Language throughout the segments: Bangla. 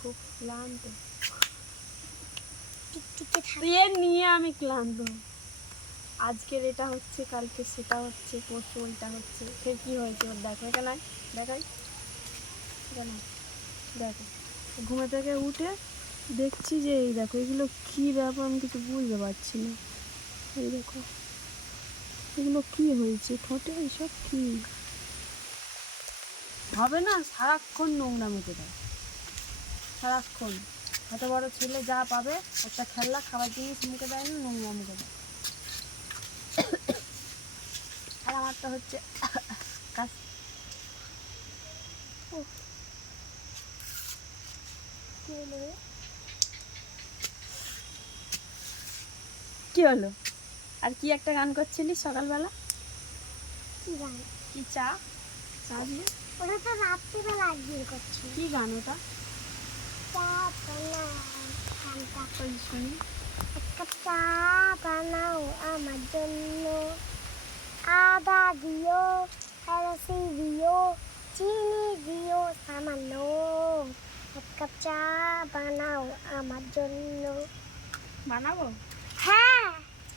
খুব ক্লান্ত নিয়ে আমি ক্লান্ত। আজকের এটা হচ্ছে, কালকে সেটা হচ্ছে, পরশু ওইটা হচ্ছে। ফের কি হয়েছে ওর দেখো, এখানে দেখাই, এখানে দেখো। ঘুমে থেকে উঠে দেখছি যে এই দেখো এগুলো কী ব্যাপার, আমি কিছু বুঝতে পারছি না। এই দেখো এগুলো কি হয়েছে ঠোঁটে, এইসব কি হবে না, সারাক্ষণ নোংরা মুখে দেয়, সারাক্ষণ। এত বড় ছেলে যা পাবে, একটা খেলনা খাবার জিনিস মুখে দেয় না, নোংরা মুখে দেয়। আর আমারটা হচ্ছে কাজ। কি হলো? আর কি একটা গান করছিলি সকালবেলা? কি গান? কি চা চা দিয়ে? ওটা তো রাত্রিবেলা একদিন করছি। কি গান ওটা? চা বানাও গানটা ওই শুনি। এক কাপ চা বানাও আমার জন্য, আদা দিও, এলাচি দিও, চিনি দিও সামান্য, এক কাপ চা বানাও আমার জন্য। বানাবো? হ্যাঁ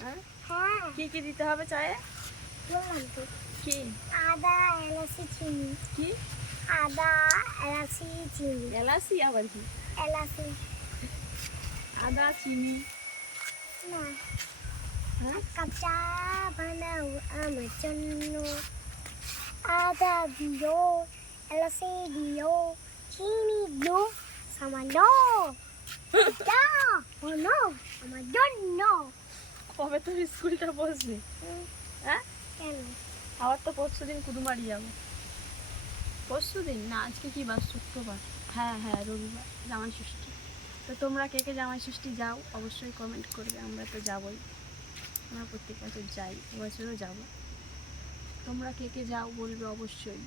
হ্যাঁ, হ্যাঁ, কি কি দিতে হবে চায়ে? বললাম তো, কি আদা এলাচি চিনি। কি? আদা এলাচি চিনি। এলাচি আবার কি? এলাচি আদা চিনি না, হ্যাঁ। এক কাপ চা বানাও আমার জন্য, আদা দিও, এলাচি দিও, চিনি দিও সামান্য, চা বানাও আমার জন্য। কবে তোর স্কুলটা বসবে? হ্যাঁ, কেন? আবার তো পরশু দিন কুদুমারি যাবো। পরশু দিন না, আজকে কি বার? শুক্রবার। হ্যাঁ হ্যাঁ, রবিবার জামাই ষষ্ঠী। তো তোমরা কে কে জামাই ষষ্ঠী যাও অবশ্যই কমেন্ট করবে। আমরা তো যাবোই, আমরা প্রত্যেক বছর যাই, এবছরও যাবো। তোমরা কে কে যাও বলবে অবশ্যই।